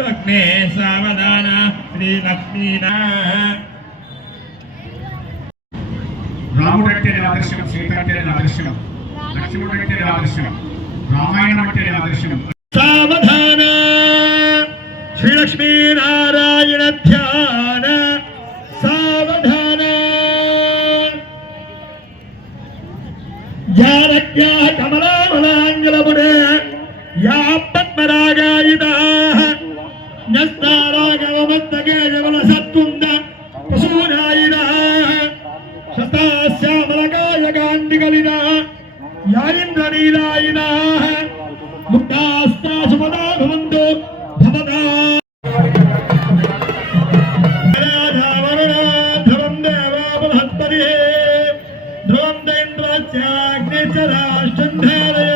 లక్ష్మే సావధాన శ్రీ లక్ష్మీనా రాముడు అంటే ఆదర్శం సీత అంటే ఆదర్శం లక్ష్మణుడు అంటే ఆదర్శం రామాయణం అంటే ఆదర్శం సావధాన శ్రీ లక్ష్మీనారాయణ ధ్యాన సావధాన. జారక్యా కమలామలాంగలమునే యా పద్మరాగాయుధా. న్యస్తారాగవమస్తకే జవల సత్తుంద పశూరాయుధా శతాశ్యామలకాయ గాంధికలినా యాయింద్రనీలాయినా ముక్తాస్తా సుమదా భవంతు భవదా Captain it.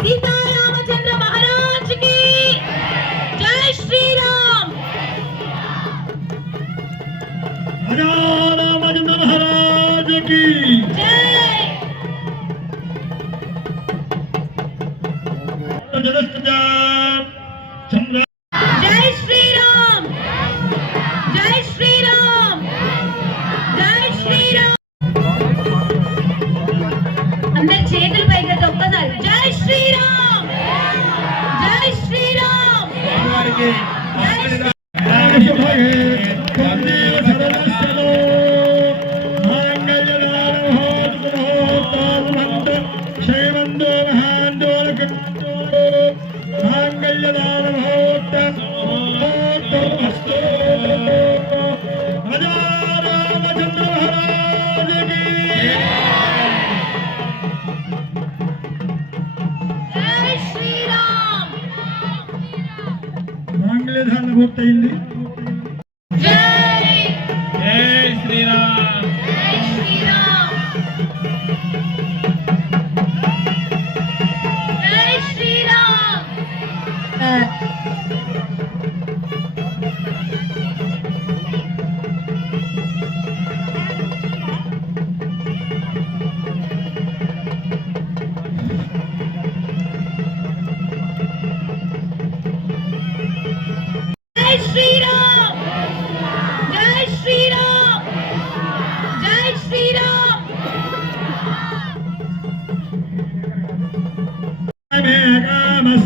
सीतारामचंद्र महाराज की। जय श्री राम रामचंद्र महाराज की जय 게임 పూర్తయింది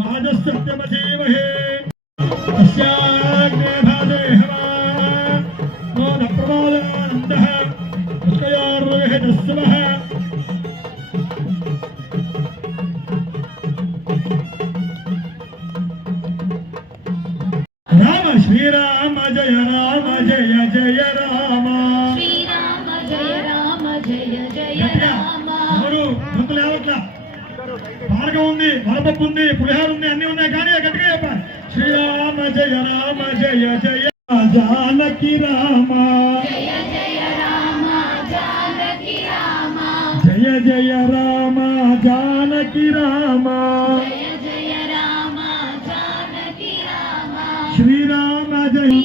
पादसप्तमधीमहे अस्याग्रे भादेहवान् नो न प्रमादानन्दः उत्कयारुः दस्मः राम श्रीराम जय राम जय जय మార్గం ఉంది వరపప్పు ఉంది పులిహార ఉంది అన్ని ఉన్నాయి కానీ గట్టిగా చెప్పాలి. శ్రీరామ జయ రామ జయ జయ జానకి రామ. జయ జయ రామ జానకి రామ. జయ జానకి రామ జయ. జయ రామ జానకి రామ శ్రీరామ జయ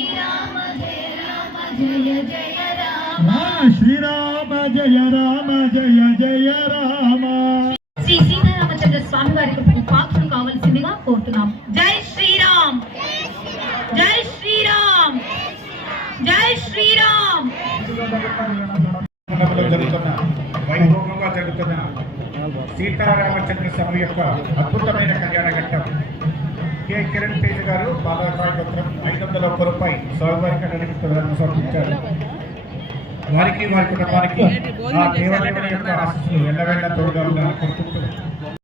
శ్రీరామ జయ రామ జయ జయ రామ. సీతారామచంద్ర స్వామి యొక్క అద్భుతమైన కళ్యాణ ఘట్టం. కె. కిరణ్ తేజ్ గారు బాలకాయపత్రం ఐదు వందల ఒక్క రూపాయి స్వామివారికి నిమిత్తం సమర్పించారు. వారికి వారి కుటుంబానికి ఆ దేవదేవుని యొక్క ఆశస్సులు ఎల్లవేళ తోడుగా ఉండాలని కోరుకుంటూ